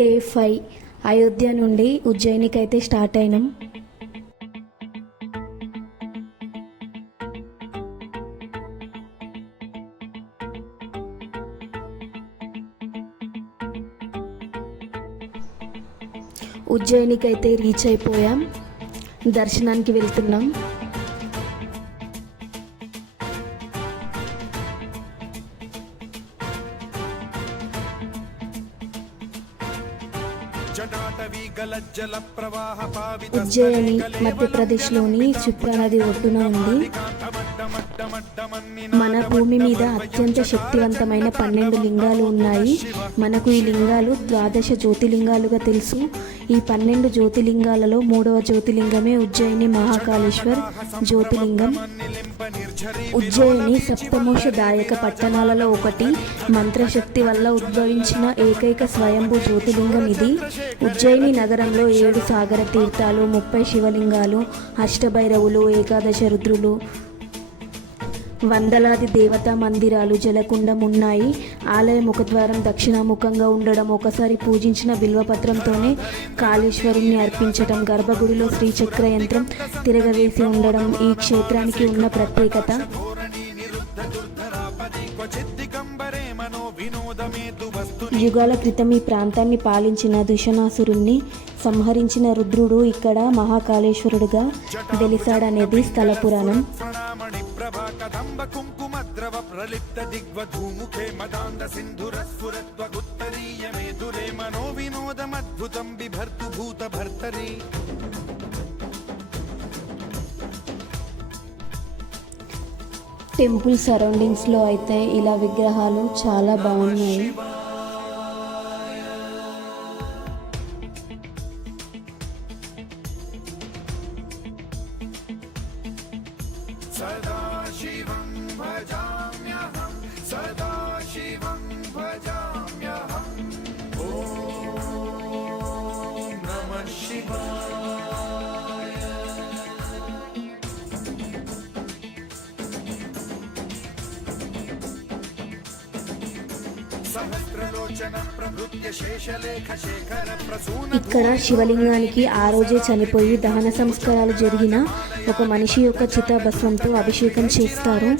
Day 5 Ayodhya నుండి ఉజ్జయినికి అయితే start అయినాం. ఉజ్జయినికి అయితే రీచ్ అయిపోయాం. దర్శనానికి వెళ్తున్నాం. ఉజ్జయిని మధ్యప్రదేశ్లోని క్షిప్రా నది ఒడ్డున ఉంది. మన భూమి మీద అత్యంత శక్తివంతమైన 12 లింగాలు ఉన్నాయి. మనకు ఈ లింగాలు ద్వాదశ జ్యోతిలింగాలుగా తెలుసు. ఈ 12 జ్యోతిలింగాలలో 3వ జ్యోతిలింగమే ఉజ్జయిని మహాకాళేశ్వర్ జ్యోతిలింగం. ఉజ్జయిని సప్తమోషదాయక పట్టణాలలో ఒకటి. మంత్రశక్తి వల్ల ఉద్భవించిన ఏకైక స్వయంభూ జ్యోతిలింగం ఇది. ఉజ్జయిని నగరంలో 7 సాగర తీర్థాలు, 30 శివలింగాలు, అష్టభైరవులు, ఏకాదశ రుద్రులు, వందలాది దేవతా మందిరాలు, జలకుండం ఉన్నాయి. ఆలయ ముఖద్వారం దక్షిణాముఖంగా ఉండడం, ఒకసారి పూజించిన బిల్వపత్రంతోనే కాళేశ్వరుణ్ణి అర్పించడం, గర్భగుడిలో శ్రీచక్ర యంత్రం తిరగవేసి ఉండడం ఈ క్షేత్రానికి ఉన్న ప్రత్యేకత. యుగాల క్రితం ఈ ప్రాంతాన్ని పాలించిన దుషణాసురుణ్ణి సంహరించిన రుద్రుడు ఇక్కడ మహాకాళేశ్వరుడుగా వెలిసాడనేది స్థల పురాణం. టెంపుల్ సరౌండింగ్స్లో అయితే ఇలా విగ్రహాలు చాలా బాగున్నాయి. ఇక్కడ శివలింగానికి ఆ రోజే చనిపోయి దహన సంస్కారాలు జరిగిన ఒక మనిషి యొక్క చితాభస్మంతో అభిషేకం చేస్తారు.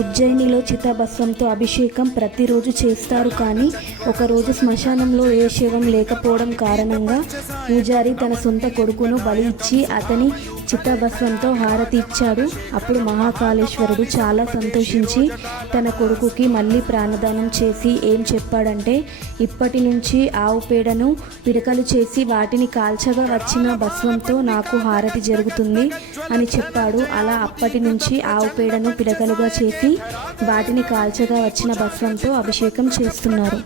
ఉజ్జయినిలో చితాభస్మంతో అభిషేకం ప్రతిరోజు చేస్తారు. కానీ ఒకరోజు శ్మశానంలో ఏ శవం లేకపోవడం కారణంగా పూజారి తన సొంత కొడుకును బలి ఇచ్చి అతని చితాభస్మంతో హారతి ఇచ్చాడు. అప్పుడు మహాకాళేశ్వరుడు చాలా సంతోషించి తన కొడుకుకి మళ్ళీ ప్రాణదానం చేసి ఏం చెప్పాడంటే, ఇప్పటి నుంచి ఆవు పేడను పిడకలు చేసి వాటిని కాల్చగా వచ్చిన భస్మంతో నాకు హారతి జరుగుతుంది అని చెప్పాడు. అలా అప్పటి నుంచి ఆవు పేడను పిడకలుగా చేసి వాటిని కాల్చగా వచ్చిన భస్మంతో అభిషేకం చేస్తున్నారు.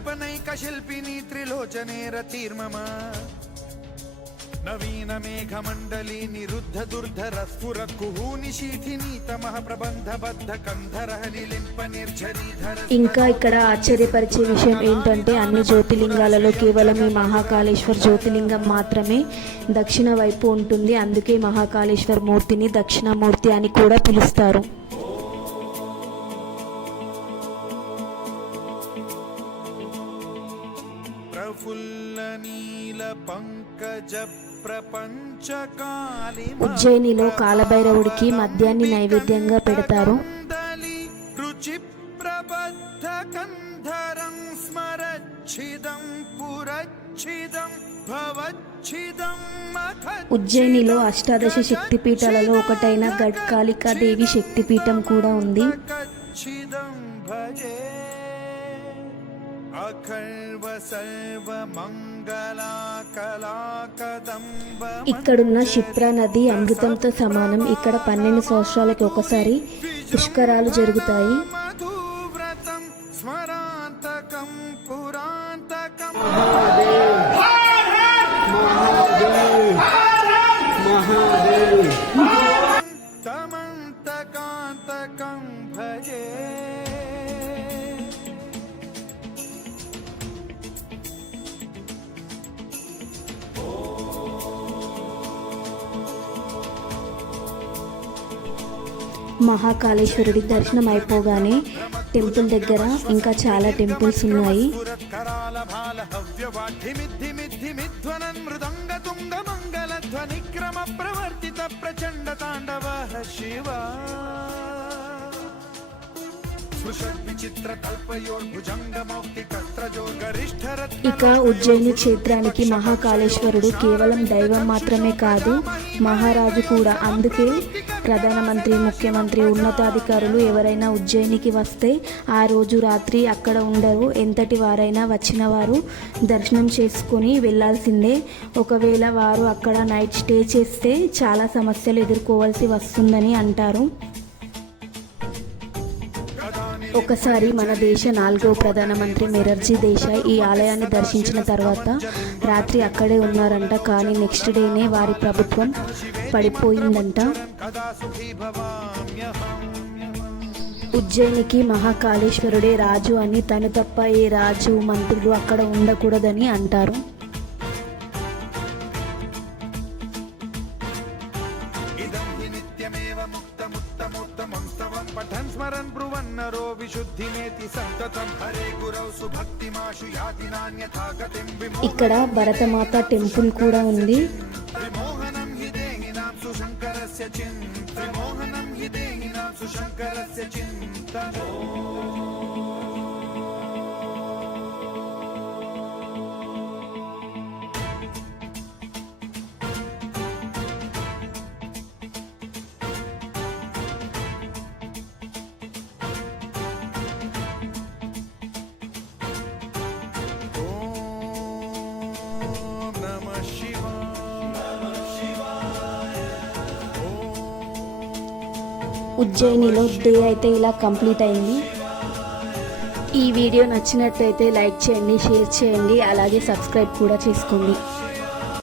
నవీన మేఘమండలి నిరుద్ధ దుర్ధర స్ఫుర కుహూని శీథిని తమః ప్రబంధబద్ధ కంధరహని లింప నిర్ఝరీధర. ఇంకా ఇక్కడ ఆశ్చర్యపరిచే విషయం ఏంటంటే అన్ని జ్యోతిలింగాలలో కేవలం ఈ మహాకాళేశ్వర్ జ్యోతిలింగం మాత్రమే దక్షిణ వైపు ఉంటుంది. అందుకే మహాకాళేశ్వర్ మూర్తిని దక్షిణామూర్తి అని కూడా పిలుస్తారు. ఉజ్జయినిలో కాలభైరవుడికి మద్యాన్ని నైవేద్యంగా పెడతారు. ఉజ్జయినిలో అష్టాదశ శక్తిపీఠాలలో ఒకటైన గడ్కాళికా దేవి శక్తిపీఠం కూడా ఉంది. ఇక్కడున్న క్షిప్రా నది అమృతంతో సమానం. ఇక్కడ 12 సంవత్సరాలకి ఒకసారి పుష్కరాలు జరుగుతాయి. మహాకాళేశ్వరుడి దర్శనం అయిపోగానే టెంపుల్ దగ్గర ఇంకా చాలా టెంపుల్స్ ఉన్నాయి. भाल हव्यवाढ्यमिद्धिमिद्धिमिध्वनन् मृदङ्ग तुङ्ग मङ्गलध्वनि क्रम प्रवर्तित प्रचण्ड ताण्डवः शिवा ఇక ఉజ్జయిని క్షేత్రానికి మహాకాళేశ్వరుడు కేవలం దైవం మాత్రమే కాదు, మహారాజు కూడా. అందుకే ప్రధానమంత్రి, ముఖ్యమంత్రి, ఉన్నతాధికారులు ఎవరైనా ఉజ్జయినికి వస్తే ఆ రోజు రాత్రి అక్కడ ఉండరు. ఎంతటి వారైనా వచ్చిన వారు దర్శనం చేసుకుని వెళ్ళాల్సిందే. ఒకవేళ వారు అక్కడ నైట్ స్టే చేస్తే చాలా సమస్యలు ఎదుర్కోవాల్సి వస్తుందని అంటారు. ఒకసారి మన దేశ 4వ ప్రధానమంత్రి మొరార్జీ దేశాయ్ ఈ ఆలయాన్ని దర్శించిన తర్వాత రాత్రి అక్కడే ఉన్నారంట. కానీ నెక్స్ట్ డేనే వారి ప్రభుత్వం పడిపోయిందంట. ఉజ్జయినికి మహాకాళేశ్వరుడే రాజు అని, తను తప్ప ఏ రాజు, మంత్రులు అక్కడ ఉండకూడదని అంటారు. ఇక్కడ భరతమాత టెంపుల్ కూడా ఉంది. ఉజ్జయినిలో డే అయితే ఇలా కంప్లీట్ అయింది. ఈ వీడియో నచ్చినట్లయితే లైక్ చేయండి, షేర్ చేయండి, అలాగే సబ్స్క్రైబ్ కూడా చేసుకోండి.